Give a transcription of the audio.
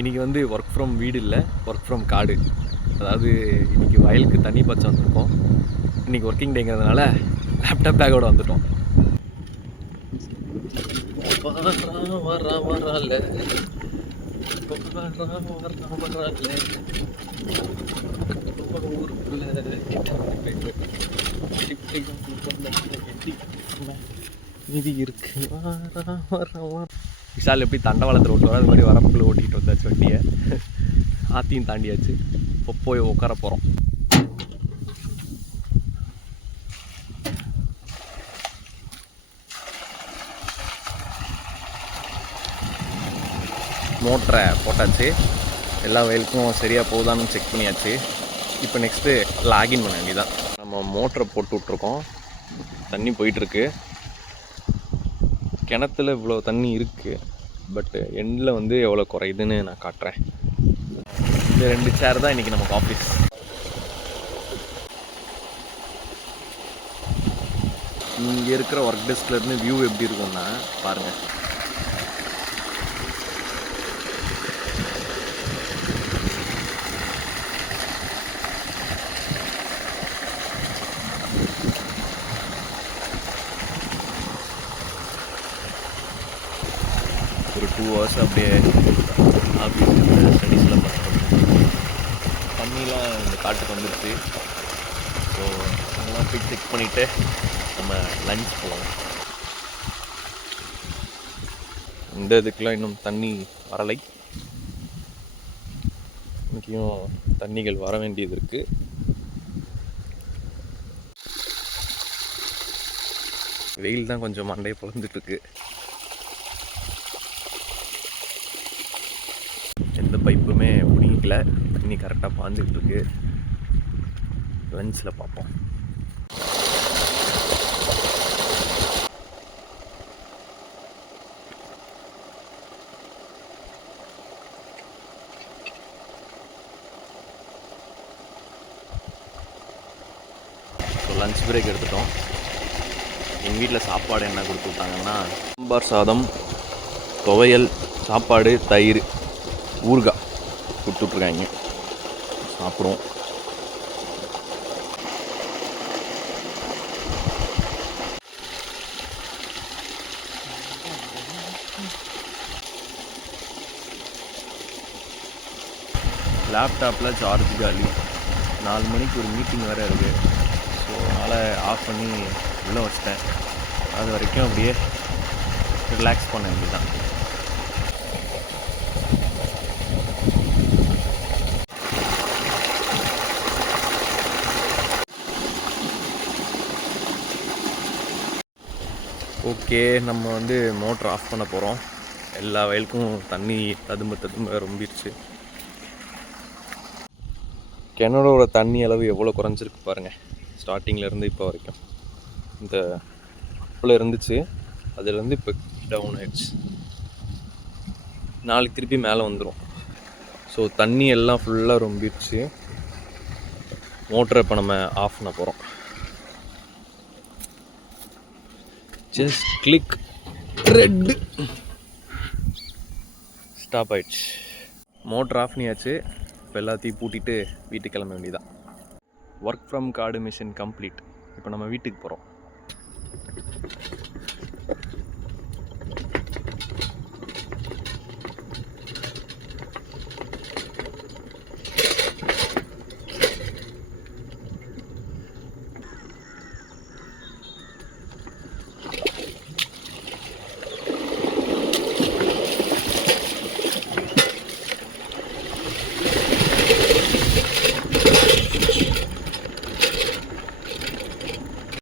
இன்றைக்கி வந்து work from வீடு இல்லை, ஒர்க் ஃப்ரம் காடு. அதாவது இன்றைக்கி வயலுக்கு தண்ணி பச்சை வந்திருக்கோம். இன்றைக்கி ஒர்க்கிங் டேங்கிறதுனால லேப்டாப் பேக்கோட வந்துட்டோம். இது இருக்கு விஷால் எப்படி தண்டவாளத்தில் ஓட்டுவாரோ அது மாதிரி வரப்புக்குள்ளே ஓட்டிகிட்டு வந்தாச்சு வண்டியை. ஆற்றியும் தாண்டியாச்சு. இப்போ போய் உட்கார போகிறோம். மோட்டரை போட்டாச்சு. எல்லா வயலுக்கும் சரியாக போகுதான்னு செக் பண்ணியாச்சு. இப்போ நெக்ஸ்ட்டு லாகின் பண்ண வேண்டியதான். நம்ம மோட்டரை போட்டு விட்ருக்கோம். தண்ணி போயிட்டுருக்கு. கிணத்துல இவ்வளோ தண்ணி இருக்குது, பட்டு எண்டில் வந்து எவ்வளோ குறையுதுன்னு நான் காட்டுறேன். இந்த 2 சேர் தான் இன்றைக்கி நமக்கு ஆஃபீஸ். இங்கே இருக்கிற ஒர்க் டெஸ்க்லேருந்து வியூ எப்படி இருக்கும்னா பாருங்கள். ஒரு 2 hours அப்படியே ஆஃபீஸில் ஸ்டடீஸில் பார்த்துருக்கோம். தண்ணிலாம் இந்த காட்டுக்கு வந்துடுச்சு. ஸோ அதெல்லாம் போய் செக் பண்ணிவிட்டு நம்ம லஞ்ச் போகலாம். இந்த இதுக்கெலாம் இன்னும் தண்ணி வரலை. இன்றைக்கும் தண்ணிகள் வர வேண்டியது இருக்குது. வெயில் தான் கொஞ்சம் மண்டையை பொழந்துட்டுருக்கு. எந்த பைப்புமே பிடிக்கல. தண்ணி கரெக்டாக பாஞ்சிக்கிட்டுருக்கு. லஞ்சில் பார்ப்போம். லஞ்ச் பிரேக் எடுத்துட்டோம். எங்கள் வீட்டில் சாப்பாடு என்ன கொடுத்து விட்டாங்கன்னா சாம்பார் சாதம், துவையல், சாப்பாடு, தயிர், ஊறுகாய் கொடுத்துட்ருக்காங்க. சாப்பிடுவோம். லேப்டாப்பில் சார்ஜ் காலி. 4 மணிக்கு ஒரு மீட்டிங் வேறு இருக்குது. ஸோ அதனால் ஆஃப் பண்ணி உள்ளே வச்சிட்டேன். அது வரைக்கும் அப்படியே ரிலாக்ஸ் பண்ண வேண்டியதான். ஓகே, நம்ம வந்து மோட்ரு ஆஃப் பண்ண போகிறோம். எல்லா வயலுக்கும் தண்ணி ததும்ப ரொம்பிடுச்சு. கிணறோட தண்ணி அளவு எவ்வளோ குறைஞ்சிருக்கு பாருங்கள். ஸ்டார்டிங்லேருந்து இப்போ வரைக்கும் இந்த அப்பில் இருந்துச்சு, அதுலேருந்து இப்போ டவுன் ஆகிடுச்சு. நாளைக்கு திருப்பி மேலே வந்துடும். ஸோ தண்ணி எல்லாம் ஃபுல்லாக ரொம்பிடுச்சு. மோட்டரை இப்போ நம்ம ஆஃப் பண்ண போகிறோம். ஜஸ்ட் கிளிக், ரெட் ஸ்டாப் ஆயிடுச்சு. மோட்டர் ஆஃப் பண்ணியாச்சு. இப்போ எல்லாத்தையும் பூட்டிட்டு வீட்டுக்கு கிளம்ப வேண்டியதான். ஒர்க் ஃப்ரம் காடு மிஷன் கம்ப்ளீட். இப்போ நம்ம வீட்டுக்கு போகிறோம்.